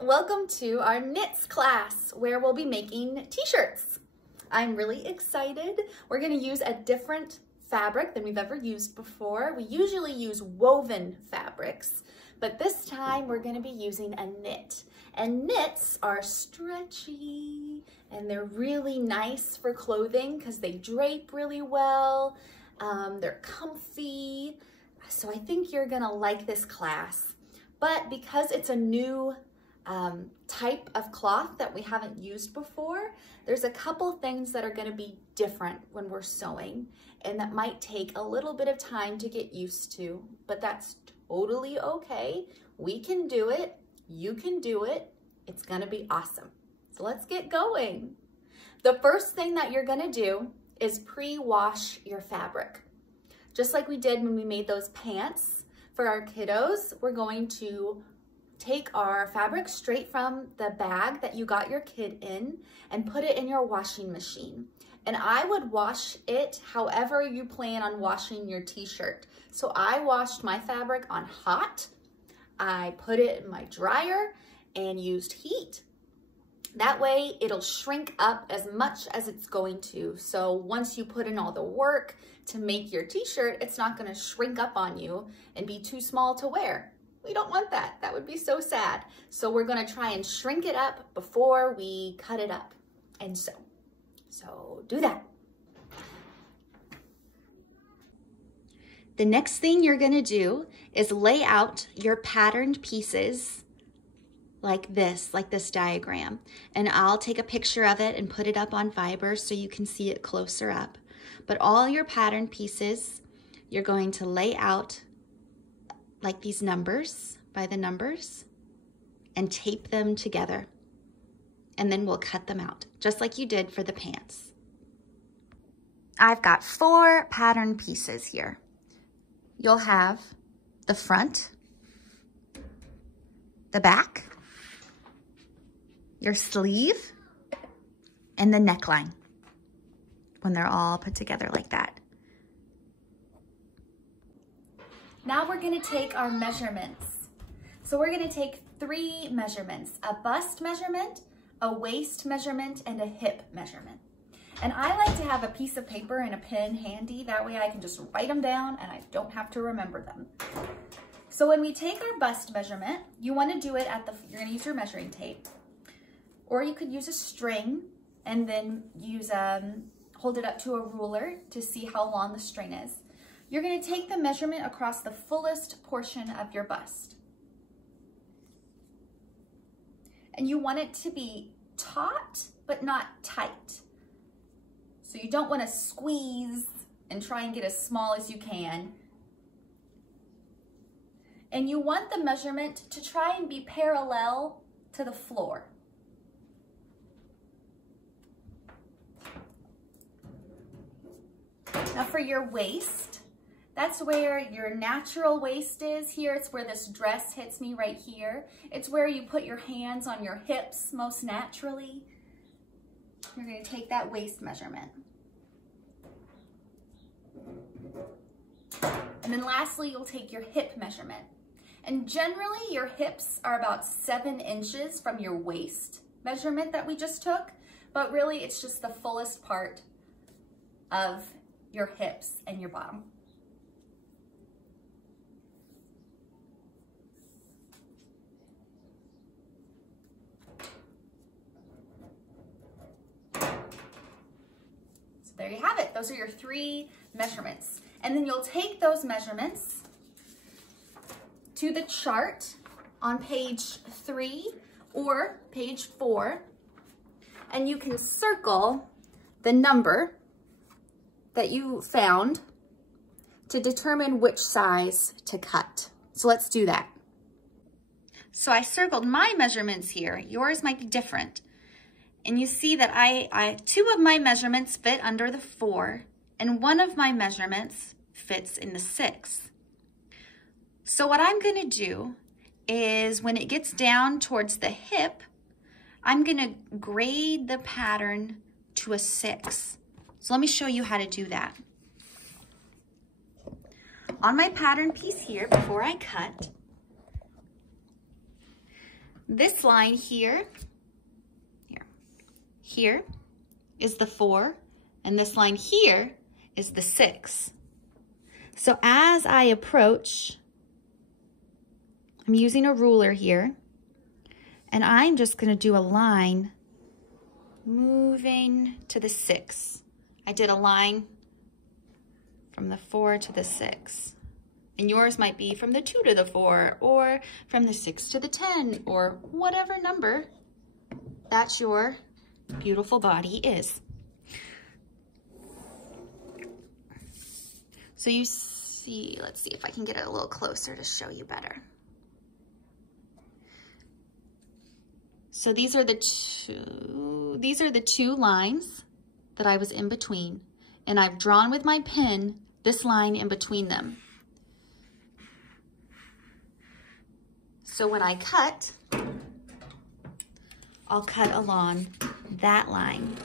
Welcome to our knits class where we'll be making t-shirts. I'm really excited. We're going to use a different fabric than we've ever used before. We usually use woven fabrics, but this time we're going to be using a knit. And knits are stretchy and they're really nice for clothing because they drape really well. They're comfy. So I think you're going to like this class. But because it's a new type of cloth that we haven't used before, there's a couple things that are going to be different when we're sewing, and that might take a little bit of time to get used to, but that's totally okay. We can do it. You can do it. It's going to be awesome. So let's get going. The first thing that you're going to do is pre-wash your fabric. Just like we did when we made those pants for our kiddos, we're going to take our fabric straight from the bag that you got your kid in and put it in your washing machine. And I would wash it however you plan on washing your t-shirt. So I washed my fabric on hot. I put it in my dryer and used heat. That way it'll shrink up as much as it's going to. So once you put in all the work to make your t-shirt, it's not going to shrink up on you and be too small to wear. We don't want that. That would be so sad. So we're going to try and shrink it up before we cut it up and sew. So do that. The next thing you're going to do is lay out your patterned pieces like this diagram. And I'll take a picture of it and put it up on Fiverr so you can see it closer up. But all your pattern pieces, you're going to lay out like these numbers, by the numbers, and tape them together. And then we'll cut them out, just like you did for the pants. I've got 4 pattern pieces here. You'll have the front, the back, your sleeve, and the neckline when they're all put together like that. Now we're going to take our measurements. So we're going to take 3 measurements: a bust measurement, a waist measurement, and a hip measurement. And I like to have a piece of paper and a pen handy. That way I can just write them down and I don't have to remember them. So when we take our bust measurement, you want to do it at you're going to use your measuring tape. Or you could use a string and then use hold it up to a ruler to see how long the string is. You're going to take the measurement across the fullest portion of your bust. And you want it to be taut, but not tight. So you don't want to squeeze and try and get as small as you can. And you want the measurement to try and be parallel to the floor. Now for your waist, that's where your natural waist is. Here, it's where this dress hits me right here. It's where you put your hands on your hips most naturally. You're going to take that waist measurement. And then lastly, you'll take your hip measurement. And generally, your hips are about 7 inches from your waist measurement that we just took. But really, it's just the fullest part of your hips and your bottom. So there you have it. Those are your 3 measurements. And then you'll take those measurements to the chart on page 3 or page 4, and you can circle the number that you found to determine which size to cut. So let's do that. So I circled my measurements here. Yours might be different. And you see that 2 of my measurements fit under the 4, and 1 of my measurements fits in the 6. So what I'm going to do is when it gets down towards the hip, I'm going to grade the pattern to a 6. So let me show you how to do that. On my pattern piece here, before I cut, this line here is the 4, and this line here is the 6. So as I approach, I'm using a ruler here, and I'm just going to do a line moving to the 6. I did a line from the 4 to the 6. And yours might be from the 2 to the 4, or from the 6 to the 10, or whatever number that your beautiful body is. So you see, let's see if I can get it a little closer to show you better. So these are the two lines that I was in between, and I've drawn with my pen this line in between them. So when I cut, I'll cut along that line.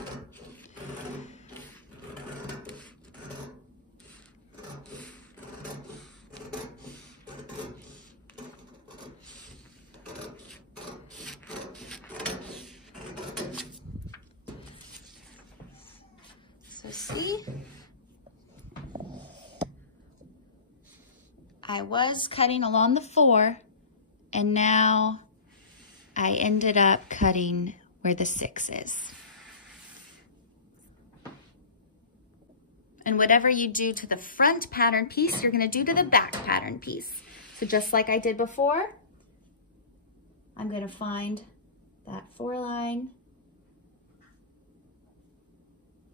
So see, I was cutting along the 4, and now I ended up cutting where the 6 is. And whatever you do to the front pattern piece, you're going to do to the back pattern piece. So just like I did before, I'm going to find that 4 line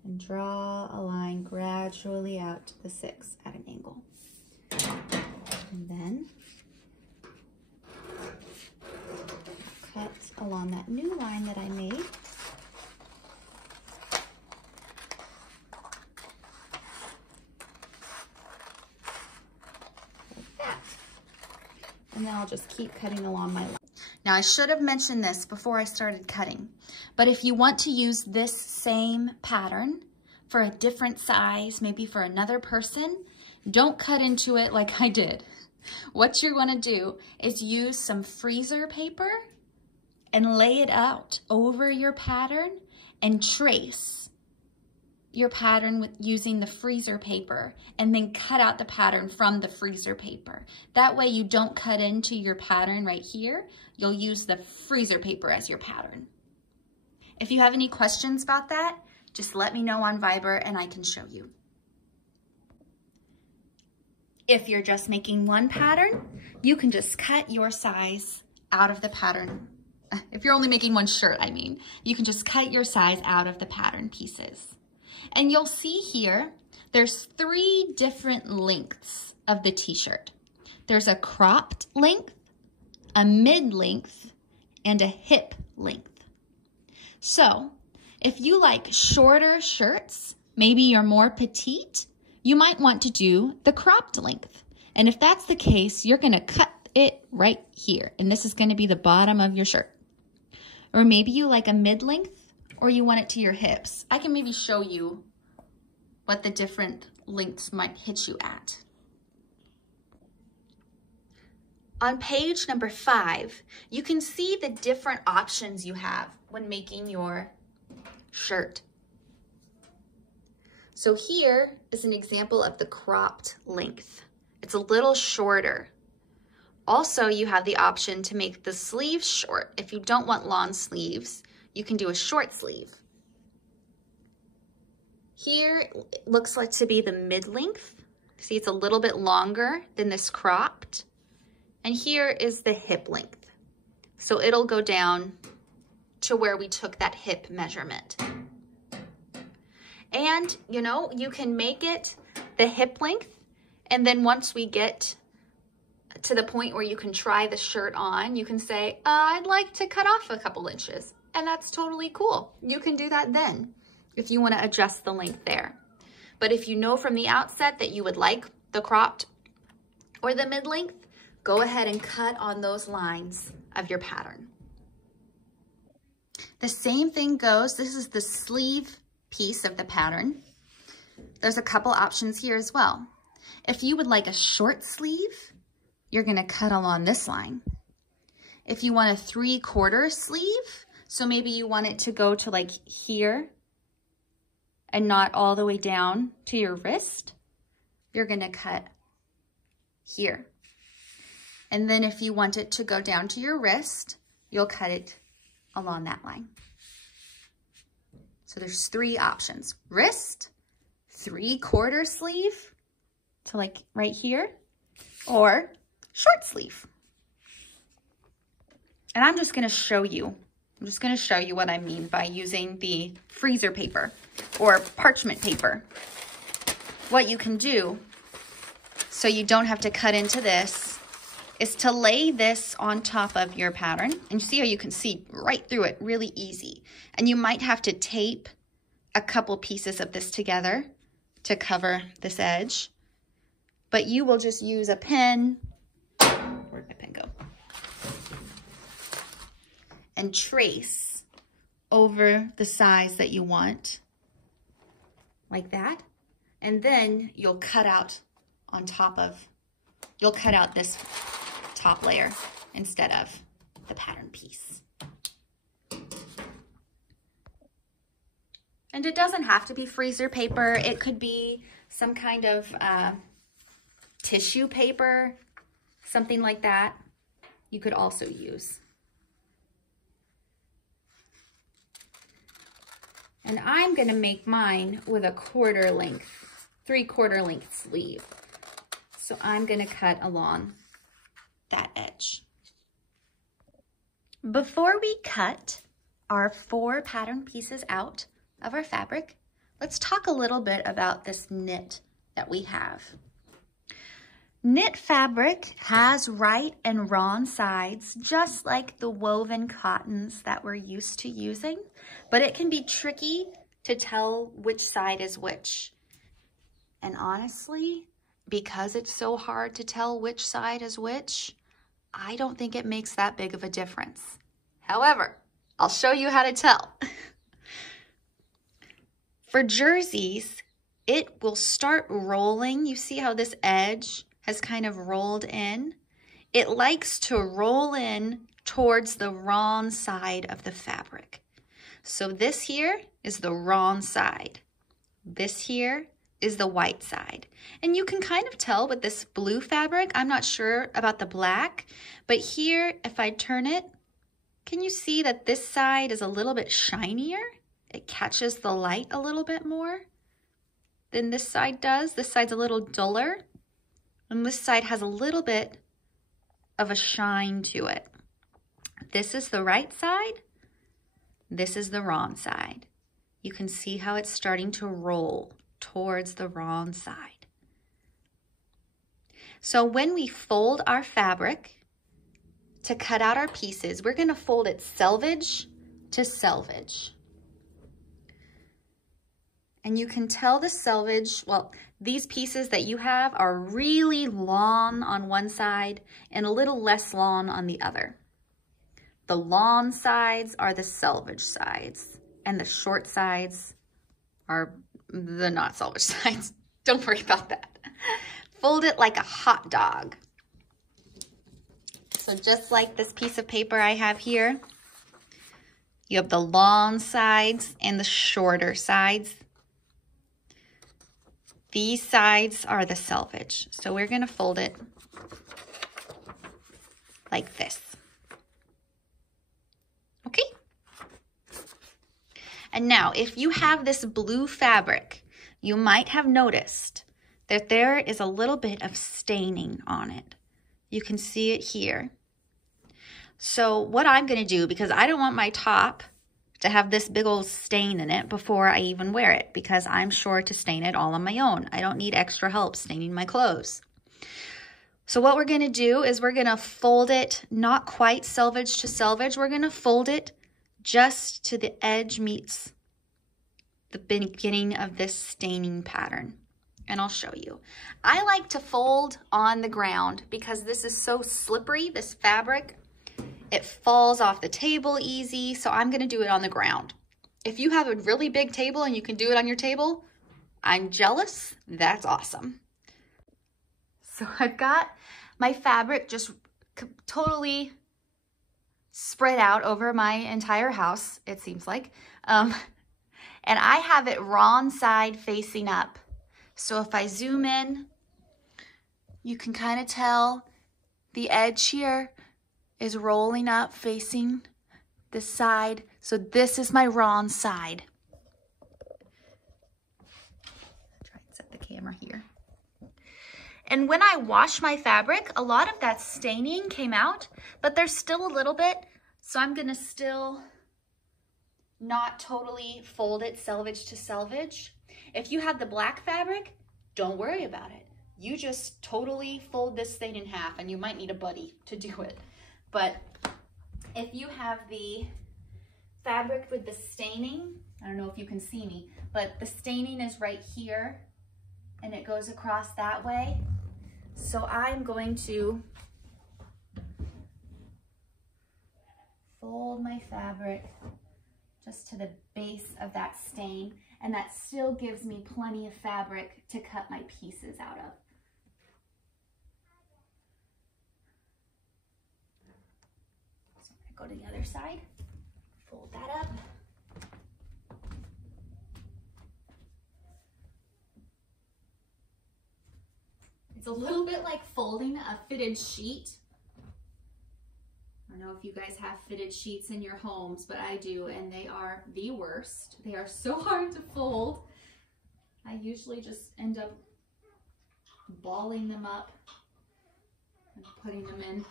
and draw a line gradually out to the 6 at an angle. And then cut along that new line that I made. Like that. And then I'll just keep cutting along my line. Now I should have mentioned this before I started cutting, but if you want to use this same pattern for a different size, maybe for another person, don't cut into it like I did. What you're going to do is use some freezer paper and lay it out over your pattern and trace your pattern with using the freezer paper, and then cut out the pattern from the freezer paper. That way you don't cut into your pattern right here. You'll use the freezer paper as your pattern. If you have any questions about that, just let me know on Viber and I can show you. If you're just making one pattern, you can just cut your size out of the pattern. If you're only making one shirt, I mean, you can just cut your size out of the pattern pieces. And you'll see here, there's 3 different lengths of the t-shirt. There's a cropped length, a mid-length, and a hip length. So if you like shorter shirts, maybe you're more petite, you might want to do the cropped length. And if that's the case, you're gonna cut it right here. And this is gonna be the bottom of your shirt. Or maybe you like a mid-length, or you want it to your hips. I can maybe show you what the different lengths might hit you at. On page number 5, you can see the different options you have when making your shirt. So here is an example of the cropped length. It's a little shorter. Also, you have the option to make the sleeves short. If you don't want long sleeves, you can do a short sleeve. Here it looks like to be the mid-length. See, it's a little bit longer than this cropped. And here is the hip length. So it'll go down to where we took that hip measurement. And, you know, you can make it the hip length, and then once we get to the point where you can try the shirt on, you can say, I'd like to cut off a couple inches. And that's totally cool. You can do that then if you want to adjust the length there. But if you know from the outset that you would like the cropped or the mid-length, go ahead and cut on those lines of your pattern. The same thing goes, this is the sleeve piece of the pattern. There's a couple options here as well. If you would like a short sleeve, you're gonna cut along this line. if you want a 3/4 sleeve, so maybe you want it to go to like here and not all the way down to your wrist, you're gonna cut here. And then if you want it to go down to your wrist, you'll cut it along that line. So there's 3 options: wrist, 3/4 sleeve to like right here, or short sleeve. And I'm just gonna show you what I mean by using the freezer paper or parchment paper. What you can do, so you don't have to cut into this, is to lay this on top of your pattern. And you see how you can see right through it really easy. And you might have to tape a couple pieces of this together to cover this edge. But you will just use a pen. Where'd my pen go? And trace over the size that you want, like that. And then you'll cut out on top of, you'll cut out this top layer instead of the pattern piece. And it doesn't have to be freezer paper. It could be some kind of tissue paper, something like that. You could also use. And I'm gonna make mine with a 1/4 length, 3/4 length sleeve. So I'm gonna cut along that edge. Before we cut our 4 pattern pieces out of our fabric, let's talk a little bit about this knit that we have. Knit fabric has right and wrong sides, just like the woven cottons that we're used to using, but it can be tricky to tell which side is which. And honestly, because it's so hard to tell which side is which, I don't think it makes that big of a difference. However, I'll show you how to tell. For jerseys, it will start rolling. You see how this edge has kind of rolled in? It likes to roll in towards the wrong side of the fabric. So this here is the wrong side. This here is the white side. And you can kind of tell with this blue fabric, I'm not sure about the black, but here, if I turn it, can you see that this side is a little bit shinier? It catches the light a little bit more than this side does. This side's a little duller, and this side has a little bit of a shine to it. This is the right side. This is the wrong side. You can see how it's starting to roll towards the wrong side. So when we fold our fabric to cut out our pieces, we're going to fold it selvage to selvage. And you can tell the selvage, well, these pieces that you have are really long on one side and a little less long on the other. The long sides are the selvage sides, and the short sides are the not selvage sides. Don't worry about that. Fold it like a hot dog. So just like this piece of paper I have here, you have the long sides and the shorter sides. These sides are the selvage. So we're going to fold it like this. Okay? And now, if you have this blue fabric, you might have noticed that there is a little bit of staining on it. You can see it here. So what I'm going to do, because I don't want my top to have this big old stain in it before I even wear it, because I'm sure to stain it all on my own. I don't need extra help staining my clothes. So what we're going to do is we're going to fold it, not quite selvage to selvage. We're going to fold it just to the edge meets the beginning of this staining pattern. And I'll show you. I like to fold on the ground because this is so slippery, this fabric. It falls off the table easy, so I'm going to do it on the ground. If you have a really big table and you can do it on your table, I'm jealous. That's awesome. So I've got my fabric just totally spread out over my entire house, it seems like. And I have it wrong side facing up. So if I zoom in, you can kind of tell the edge here is rolling up facing this side. So this is my wrong side. Try and set the camera here. And when I wash my fabric, a lot of that staining came out, but there's still a little bit. So I'm gonna still not totally fold it selvage to selvage. If you have the black fabric, don't worry about it. You just totally fold this thing in half, and you might need a buddy to do it. But if you have the fabric with the staining, I don't know if you can see me, but the staining is right here and it goes across that way. So I'm going to fold my fabric just to the base of that stain, and that still gives me plenty of fabric to cut my pieces out of. So I'm gonna go to the other side, fold that up. It's a little bit like folding a fitted sheet. I don't know if you guys have fitted sheets in your homes, but I do, and they are the worst. They are so hard to fold. I usually just end up balling them up and putting them in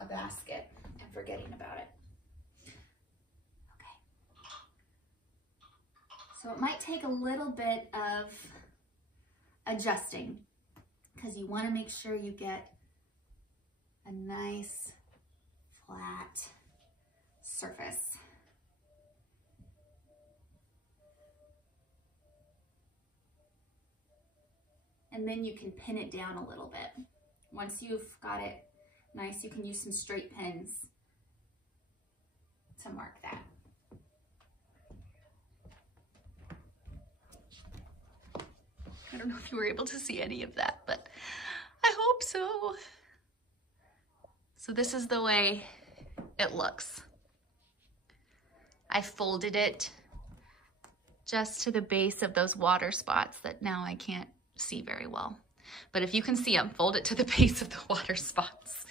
a basket and forgetting about it. Okay. So it might take a little bit of adjusting because you want to make sure you get a nice flat surface. And then you can pin it down a little bit. Once you've got it nice, you can use some straight pins to mark that. I don't know if you were able to see any of that, but I hope so. So this is the way it looks. I folded it just to the base of those water spots that now I can't see very well. But if you can see them, fold it to the base of the water spots.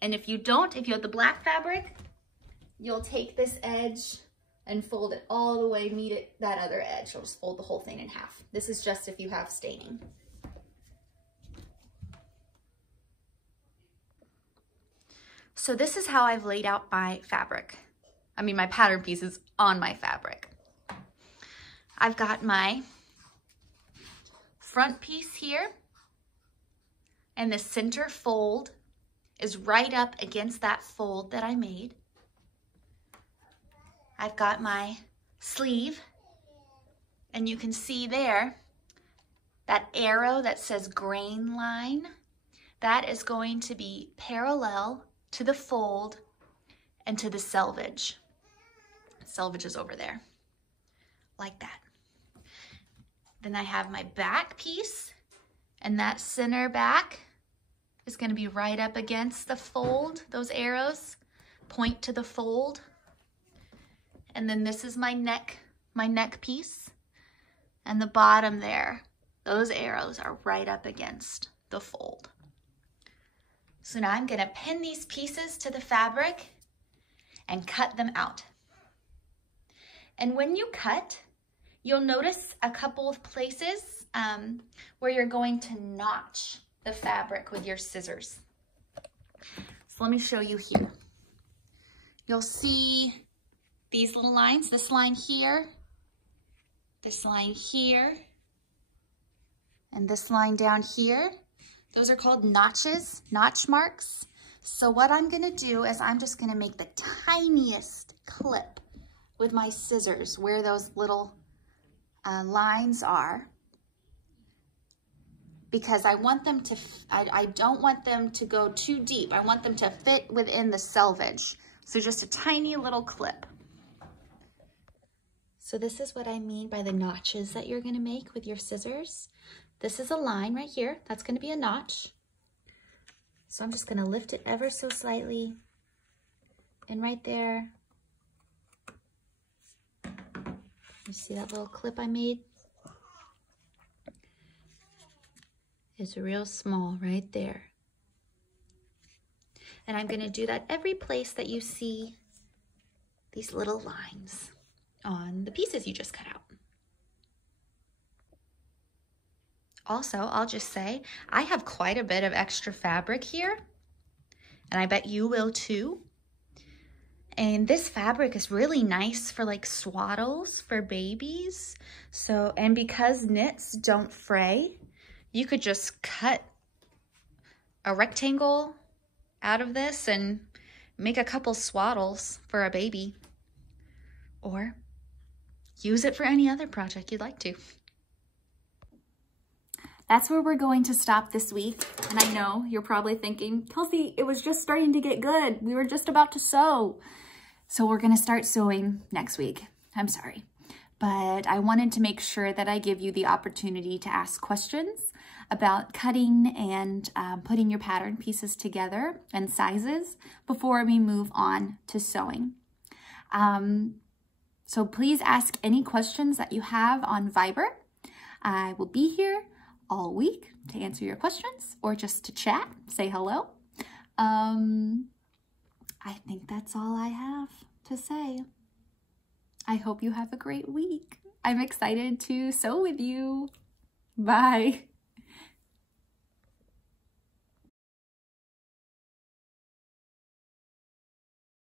And if you don't, if you have the black fabric, you'll take this edge and fold it all the way, meet it that other edge. You'll just fold the whole thing in half. This is just if you have staining. So this is how I've laid out my fabric. I mean, my pattern pieces on my fabric. I've got my front piece here, and the center fold is right up against that fold that I made. I've got my sleeve, and you can see there that arrow that says grain line. That is going to be parallel to the fold and to the selvage. Selvage is over there, like that. Then I have my back piece, and that center back is going to be right up against the fold. Those arrows point to the fold. And then this is my neck piece, and the bottom there, those arrows are right up against the fold. So now I'm going to pin these pieces to the fabric and cut them out. And when you cut, you'll notice a couple of places where you're going to notch the fabric with your scissors. So let me show you here. You'll see these little lines, this line here, and this line down here. Those are called notches, notch marks. So what I'm gonna do is I'm just gonna make the tiniest clip with my scissors where those little lines are, because I want them to, I don't want them to go too deep. I want them to fit within the selvage. So just a tiny little clip. So this is what I mean by the notches that you're gonna make with your scissors. This is a line right here. That's gonna be a notch. So I'm just gonna lift it ever so slightly. And right there, you see that little clip I made? It's real small right there. And I'm gonna do that every place that you see these little lines on the pieces you just cut out. Also, I'll just say, I have quite a bit of extra fabric here, and I bet you will too. And this fabric is really nice for like swaddles for babies. So, and because knits don't fray, you could just cut a rectangle out of this and make a couple swaddles for a baby. Or use it for any other project you'd like to. That's where we're going to stop this week. And I know you're probably thinking, Kelsey, it was just starting to get good. We were just about to sew. So we're gonna start sewing next week. I'm sorry. But I wanted to make sure that I give you the opportunity to ask questions about cutting and putting your pattern pieces together and sizes before we move on to sewing. So please ask any questions that you have on Viber. I will be here all week to answer your questions or just to chat, say hello. I think that's all I have to say. I hope you have a great week. I'm excited to sew with you. Bye.